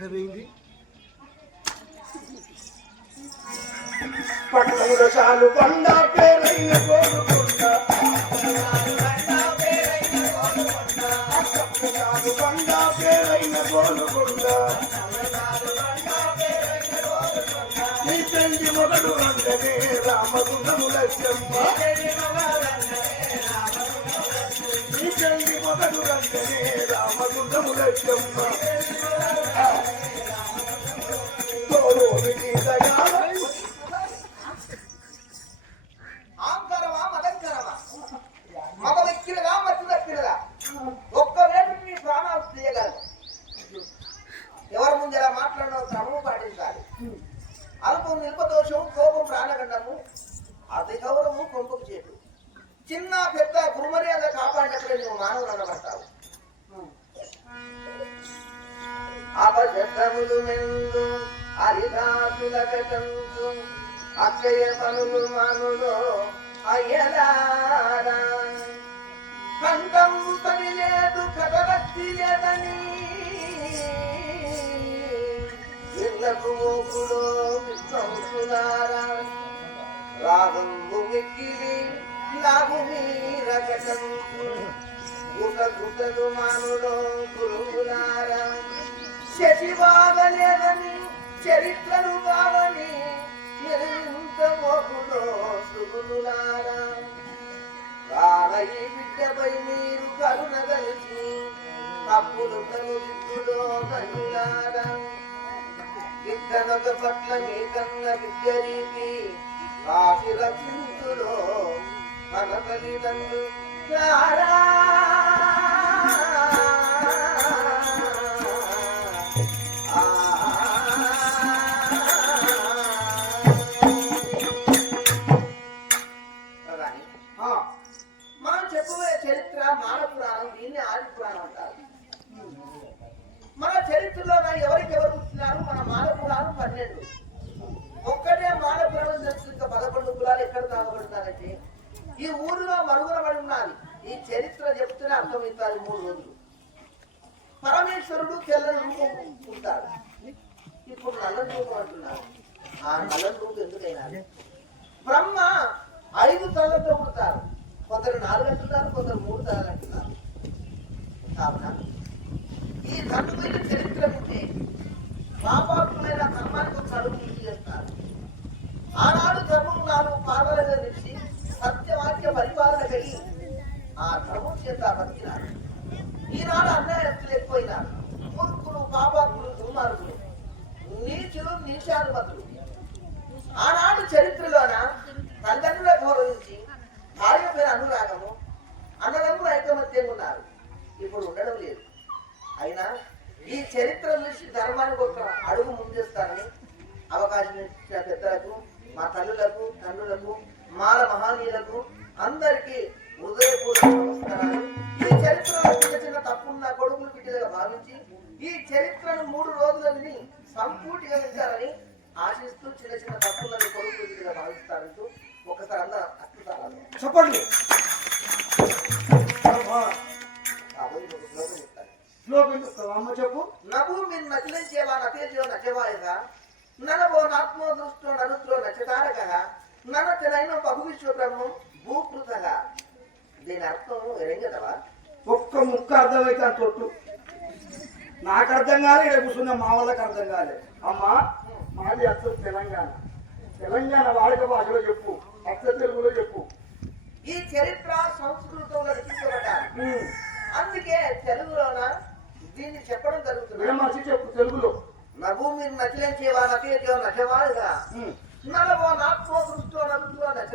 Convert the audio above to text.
ఎక్కడ పోయింది? పట్టణంలో చాలు కొండ పేరైన గోలుకొండ, చాలు కొండ పేరైన గోలుకొండ, నీ తండ్రి మొగడు రంగనే రామగుండము లక్ష్యమ్మ, నీ తండ్రి మొగడు రంగనే రామగుండము లక్ష్యమ్మ, ఎవరి ముందు ఎలా మాట్లాడిన క్రమము పాటించాలి. అల్పం నిల్పదోషం, కోపం ప్రాణగండము, అతి గౌరవము కొంపకు చేటు. చిన్న పెద్ద గురుమర్యాద కాపాడినప్పుడే నువ్వు మానవులు అనబడతావు. అపశబ్దములు మెందు హరిదాసులకటంతు అక్షయ పనులు మనులో అయ్యలారా, కంఠం తని లేదు కథవత్తి లేదని ఇళ్లకు మోకులో విశ్వంసులారా, రాగంబు మిక్కిలి లాగు మీరకటంతు గుట గుటలు మానులో గురువులారా, శశి బాగలేదని చరిత్రను కావని ఎంత మోకులో సుగునులారా, కాల ఈ బిడ్డపై మీరు కరుణ కలిసి అప్పుడు కను దిక్కులో కనులారా, విద్యనొక పట్ల మీకన్న విద్య రీతి కాశి రక్షించులో మన తల్లిదండ్రులు మనం చెప్పబోయే చరిత్ర మానవ పురాణం, దీన్ని ఆది పురాణం అంటారు. మన చరిత్రలో ఎవరికెవరు పుట్టినారు? మన మానవ పురాణం 12. ఒక్కటే మానవ పురాణం తెలుసు. ఇంకా 11 కులాలు ఎక్కడ తాగబడతారంటే ఈ ఊరిలో మరుగున పడి ఉన్నది. ఈ చరిత్ర చెప్తూనే అర్థమవుతారు. 3 రోజులు పరమేశ్వరుడు తెల్లని రూపం ఉంటాడు. ఇప్పుడు నల్లని రూపం అంటున్నారు. ఆ నల్లని రూపం ఎందుకైనా బ్రహ్మ 5 తలలతో పుడతారు. కొందరు 4 అంటున్నారు, కొందరు 3 తలలు అంటున్నారు. కావున ఈ తండ్రి చరిత్ర ఉంటే పాపాత్మైన ధర్మానికి ఒక అడుగు ముందు చేస్తారు. ఆనాడు ధర్మం 4 పాదాలుగా నిలిచి సత్యవాక్య పరిపాలన కలిగి ఆ ధర్మం చేత బతికినారు. ఈనాడు అన్యాయస్తులు ఎక్కువైనారు. మూర్ఖులు, పాపాత్ములు, దుర్మార్గులు, నీచులు, నీచానుమతులు. ఆనాడు చరిత్రలోన తల్లిదండ్రుల గౌరవించి భార్య పేరు అనురాగము, అన్నదమ్ములు ఐకమత్యంగా ఉన్నారు. ఇప్పుడు ఉండడం లేదు. అయినా ఈ చరిత్ర నుంచి ధర్మానికి ఒక అడుగు ముందేస్తారని అవకాశం ఇచ్చిన పెద్దలకు, మా తల్లులకు, తండ్రులకు, మాల మహానీయులకు అందరికీ హృదయపూర్వక నమస్కారాలు. ఈ చరిత్రలో చిన్న చిన్న తప్పున్న కొడుకులు బిడ్డలుగా భావించి ఈ చరిత్రను 3 రోజుల విని సంపూర్తిగా వింటారని ఆశిస్తూ చిన్న చిన్న తప్పులను కొడుకులు బిడ్డలుగా భావిస్తారంటూ ఒకసారి అందరూ అద్భుతాలు చెప్పండి. అమ్మ చెప్పు. నభూ మీరు నచలించేవా నతేజో నచవాయగా ననవో నాత్మో దృష్టో నరుత్రో నచతారక ననచనైన బహువిశ్వబ్రహ్మం భూకృతగా. దీని అర్థం ఎరంగదవా? ఒక్క ముక్క అర్థమైతే అని తొట్టు. నాకు అర్థం కాలే, ఇక్కడ కూర్చున్న మా వాళ్ళకి అర్థం కాలే. అమ్మా మాది అసలు తెలంగాణ. తెలంగాణ వాడక భాషలో చెప్పు, అచ్చ తెలుగులో చెప్పు. ఈ చరిత్ర సంస్కృతంలో రచించబడ్డారు. అందుకే తెలుగులోన దీన్ని చెప్పడం జరుగుతుంది. చెప్పు తెలుగులో. నభూ మీరు నచలించేవా నతేజో నచవాయగా ననవో నాత్మో దృష్టో నరుత్రో నచ